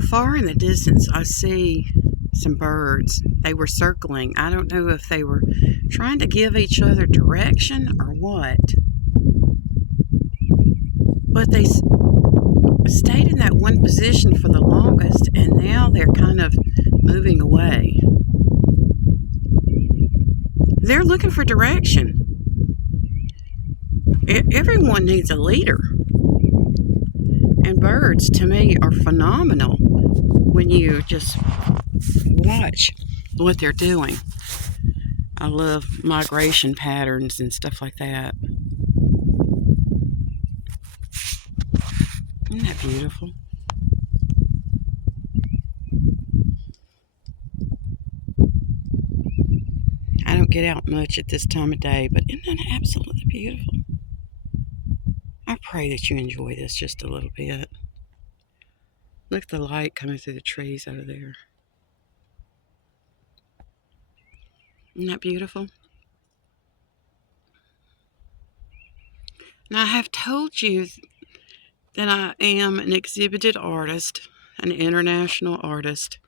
far in the distance, I see some birds. They were circling. I don't know if they were trying to give each other direction or what. But they stayed in that one position for the longest, and now they're kind of moving away. They're looking for direction. Everyone needs a leader. And birds, to me, are phenomenal when you just watch what they're doing. I love migration patterns and stuff like that. Isn't that beautiful? I don't get out much at this time of day, but isn't that absolutely beautiful? I pray that you enjoy this just a little bit. Look at the light coming through the trees over there. Isn't that beautiful? Now, I have told you that I am an exhibited artist, an international artist,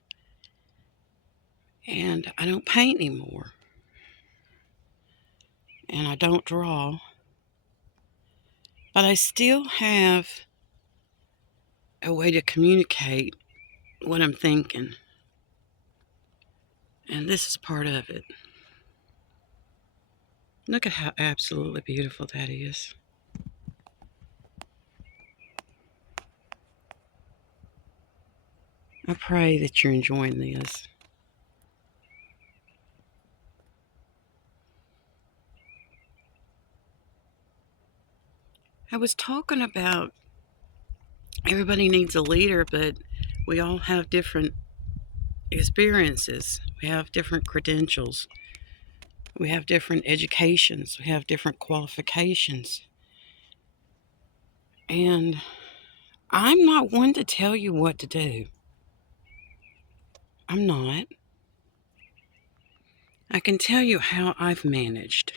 and I don't paint anymore, and I don't draw, but I still have a way to communicate what I'm thinking, and this is part of it. Look at how absolutely beautiful that is. I pray that you're enjoying this. I was talking about everybody needs a leader, but we all have different experiences. We have different credentials. We have different educations. We have different qualifications. And I'm not one to tell you what to do. I'm not. I can tell you how I've managed.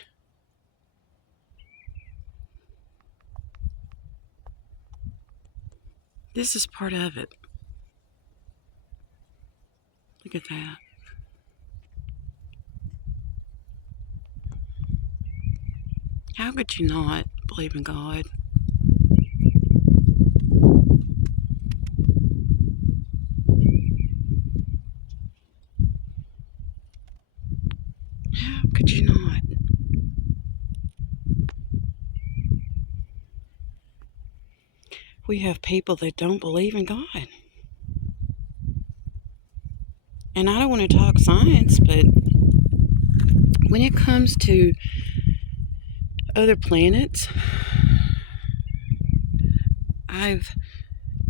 This is part of it. Look at that. How could you not believe in God? How could you not? We have people that don't believe in God. And I don't want to talk science, but when it comes to other planets, I've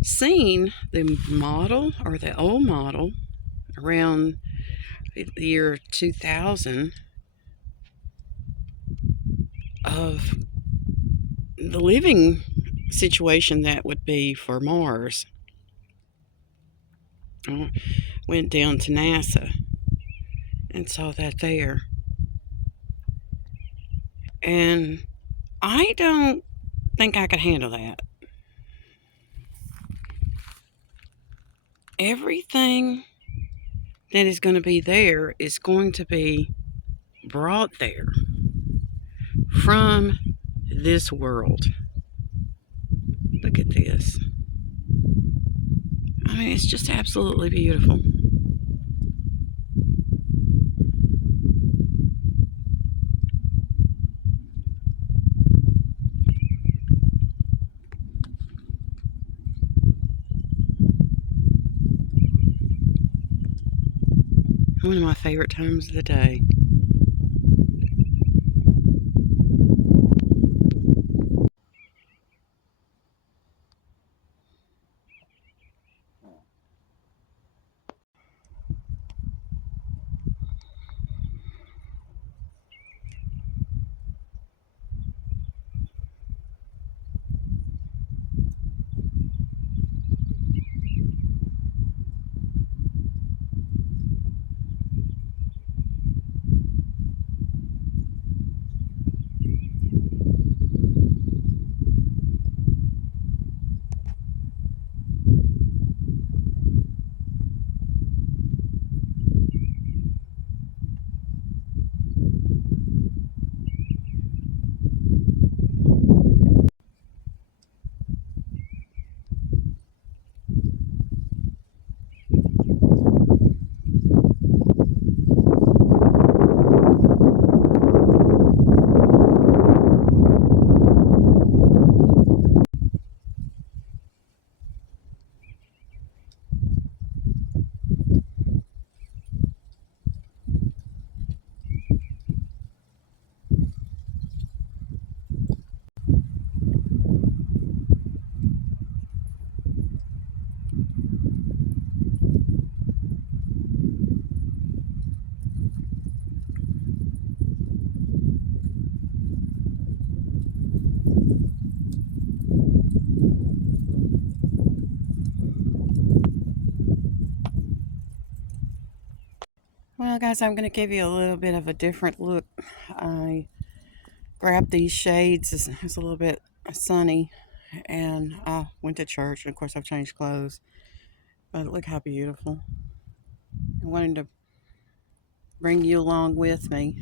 seen the model, or the old model, around the year 2000 of the living situation that would be for Mars. I went down to NASA and saw that there. And I don't think I could handle that. Everything that is going to be there is going to be brought there from this world. Look at this. I mean, it's just absolutely beautiful. One of my favorite times of the day. Well, guys, I'm going to give you a little bit of a different look. I grabbed these shades. It's a little bit sunny, and I went to church. And of course, I've changed clothes. But look how beautiful. I wanted to bring you along with me.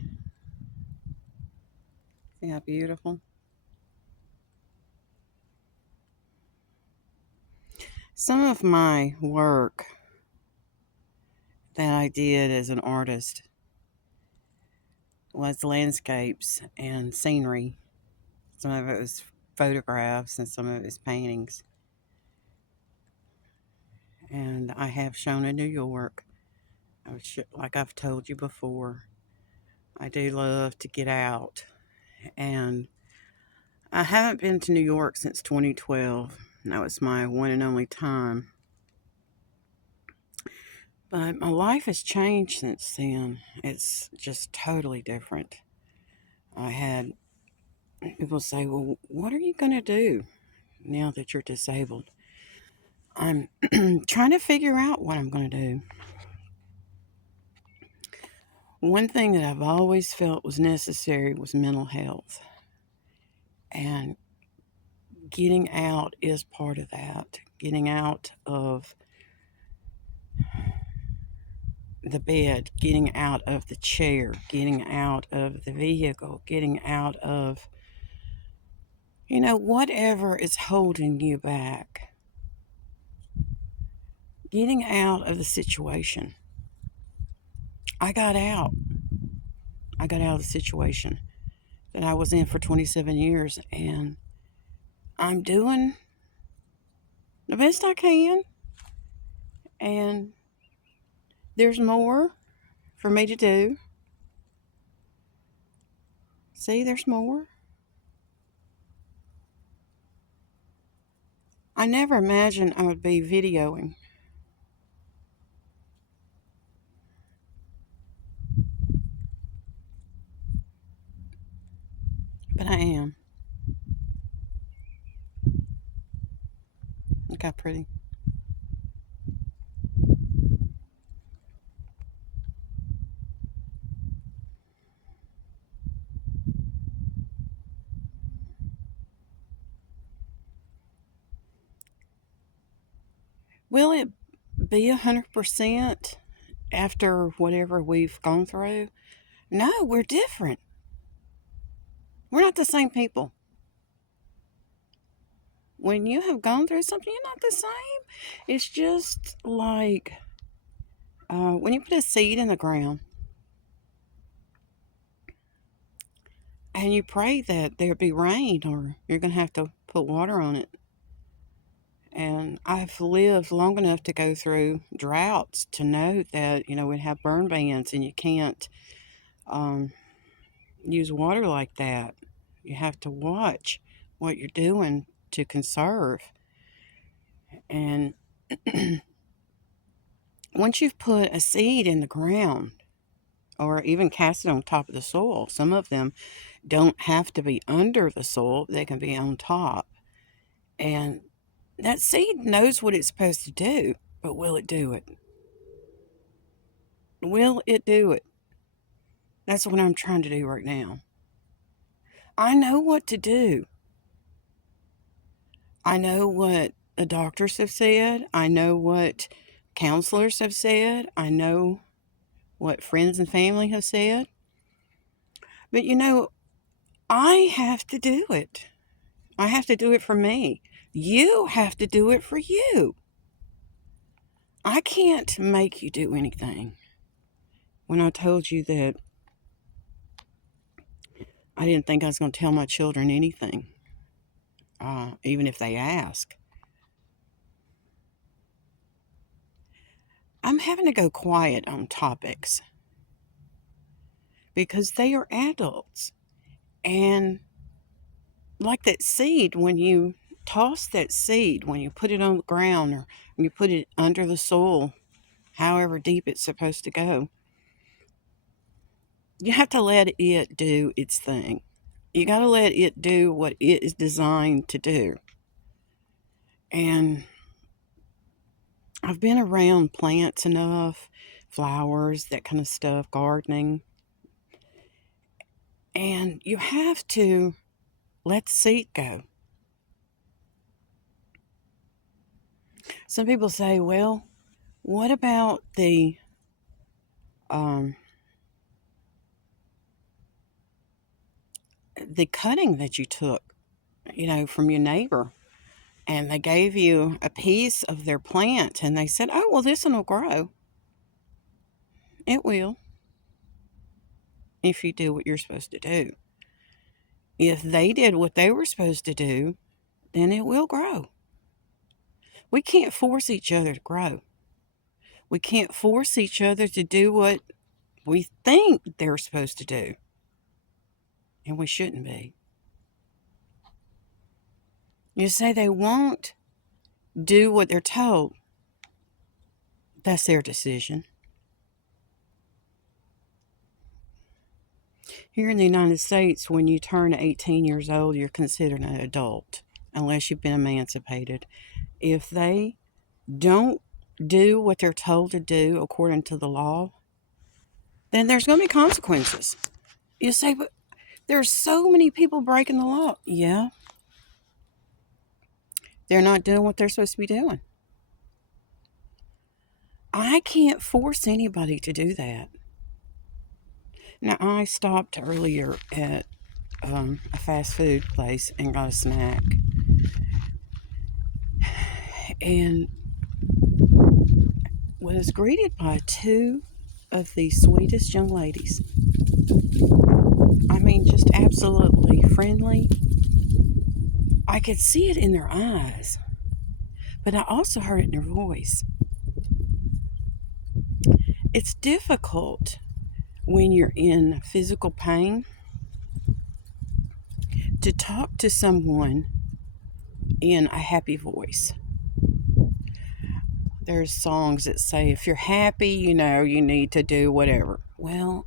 See how beautiful? Some of my work that I did as an artist was landscapes and scenery. Some of it was photographs and some of it was paintings. And I have shown in New York. Like I've told you before, I do love to get out. And I haven't been to New York since 2012. That was my one and only time. But my life has changed since then. It's just totally different. I had people say, well, what are you going to do now that you're disabled? I'm trying to figure out what I'm going to do. One thing that I've always felt was necessary was mental health. And getting out is part of that. Getting out of the bed, getting out of the chair, getting out of the vehicle, getting out of, whatever is holding you back. Getting out of the situation. I got out. I got out of the situation that I was in for 27 years, and I'm doing the best I can, and there's more for me to do. See, there's more. I never imagined I would be videoing. But I am. Look how pretty. Will it be 100% after whatever we've gone through? No, we're different. We're not the same people. When you have gone through something, you're not the same. It's just like when you put a seed in the ground and you pray that there be rain or you're going to have to put water on it. And I've lived long enough to go through droughts to know that, we have burn bans and you can't use water like that. You have to watch what you're doing to conserve. And once you've put a seed in the ground or even cast it on top of the soil, some of them don't have to be under the soil, they can be on top. And that seed knows what it's supposed to do, but will it do it? Will it do it? That's what I'm trying to do right now. I know what to do. I know what the doctors have said. I know what counselors have said. I know what friends and family have said. But I have to do it. I have to do it for me. You have to do it for you. I can't make you do anything. When I told you that I didn't think I was going to tell my children anything, even if they ask. I'm having to go quiet on topics because they are adults. And like that seed, when you toss that seed, when you put it on the ground or when you put it under the soil, however deep it's supposed to go, you have to let it do its thing. You got to let it do what it is designed to do. And I've been around plants enough flowers, that kind of stuff, gardening. And you have to let the seed go. Some people say, well, what about um, the cutting that you took, from your neighbor? And they gave you a piece of their plant and they said, oh, well, this one will grow. It will, if you do what you're supposed to do. If they did what they were supposed to do, then it will grow. We can't force each other to grow. We can't force each other to do what we think they're supposed to do. And we shouldn't be. You say they won't do what they're told. That's their decision. Here in the United States, when you turn 18 years old, you're considered an adult, unless you've been emancipated. If they don't do what they're told to do according to the law, then there's going to be consequences. You say, but there's so many people breaking the law. Yeah, they're not doing what they're supposed to be doing. I can't force anybody to do that. Now, I stopped earlier at a fast food place and got a snack. And was greeted by two of the sweetest young ladies. I mean, just absolutely friendly. I could see it in their eyes, but I also heard it in their voice. It's difficult when you're in physical pain to talk to someone in a happy voice. There's songs that say, if you're happy, you need to do whatever. Well,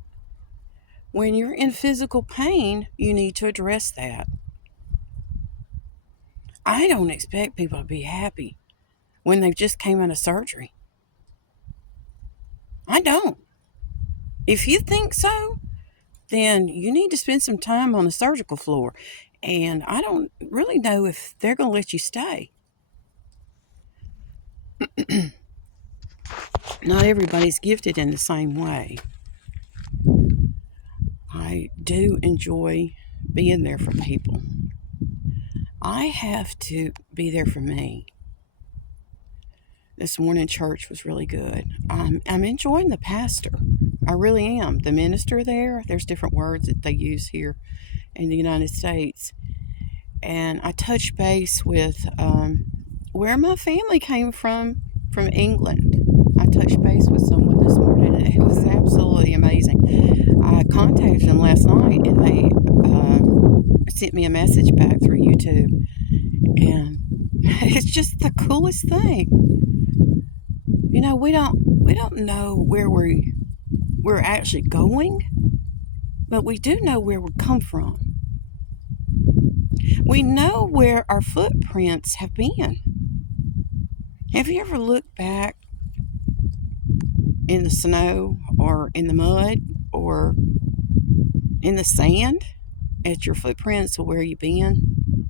when you're in physical pain, you need to address that. I don't expect people to be happy when they've just came out of surgery. I don't. If you think so, then you need to spend some time on the surgical floor. And I don't really know if they're going to let you stay. Not everybody's gifted in the same way. I do enjoy being there for people. I have to be there for me. This morning church was really good. I'm enjoying the pastor. I really am. The minister there's different words that they use here in the United States. And I touched base with where my family came from England. I touched base with someone this morning, and it was absolutely amazing. I contacted them last night, and they sent me a message back through YouTube. And it's just the coolest thing. We don't know where we're actually going, but we do know where we come from. We know where our footprints have been. Have you ever looked back in the snow or in the mud or in the sand at your footprints of where you've been?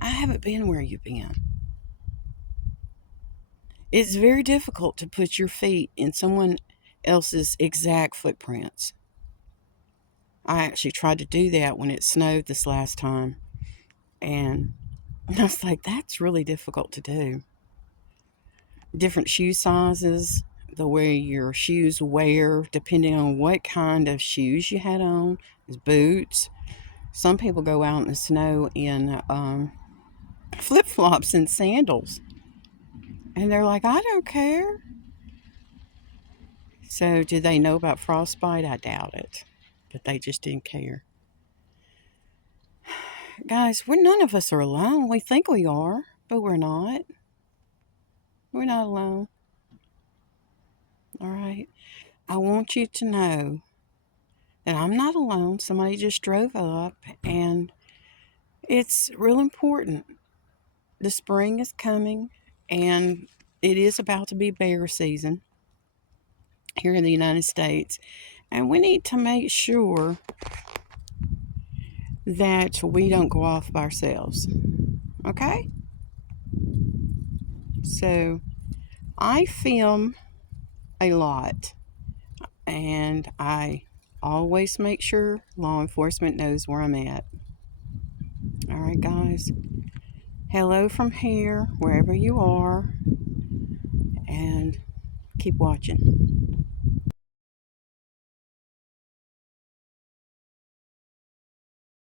I haven't been where you've been. It's very difficult to put your feet in someone else's exact footprints. I actually tried to do that when it snowed this last time. And I was like, that's really difficult to do. Different shoe sizes, the way your shoes wear, depending on what kind of shoes you had on, boots. Some people go out in the snow in flip-flops and sandals. And they're like, I don't care. So do they know about frostbite? I doubt it. But they just didn't care. Guys, none of us are alone. We think we are, but we're not. We're not alone. All right. I want you to know that I'm not alone. Somebody just drove up, and it's real important. The spring is coming, and it is about to be bear season. here in the United States. And we need to make sure that we don't go off by ourselves. Okay? So I film a lot, and I always make sure law enforcement knows where I'm at. All right, guys. Hello from here, wherever you are, and keep watching.